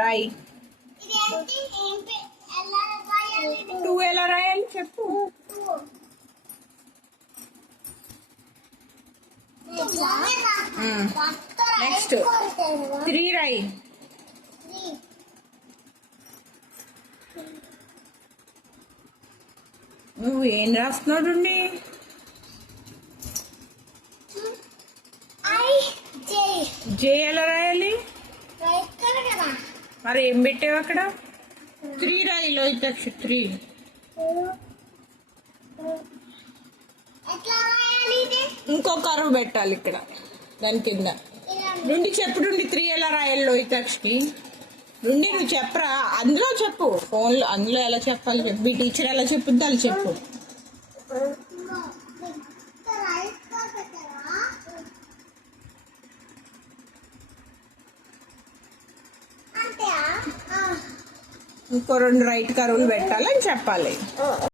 రాయి. 2 ఎలా రాయాలి చెప్పు. నెక్స్ట్ 3 రాయి. నువ్వు ఏం రాస్తున్నాడు? జే ఎలా రాయాలి? మరి ఏం పెట్టావు అక్కడ? 3 రాయి లోహితాక్షి. 3 ఇంకో కరువు పెట్టాలి ఇక్కడ దాని కింద. నుండి చెప్పు. 3 ఎలా రాయాలి లోహితాక్షికి? నువ్వు చెప్పరా, అందులో చెప్పు. ఫోన్లో అందులో ఎలా చెప్పాలి చెప్పు. మీ టీచర్ ఎలా చెప్పుద్ది అలా చెప్పు. ఇంకో 2 రైట్ కరువులు పెట్టాలని చెప్పాలి.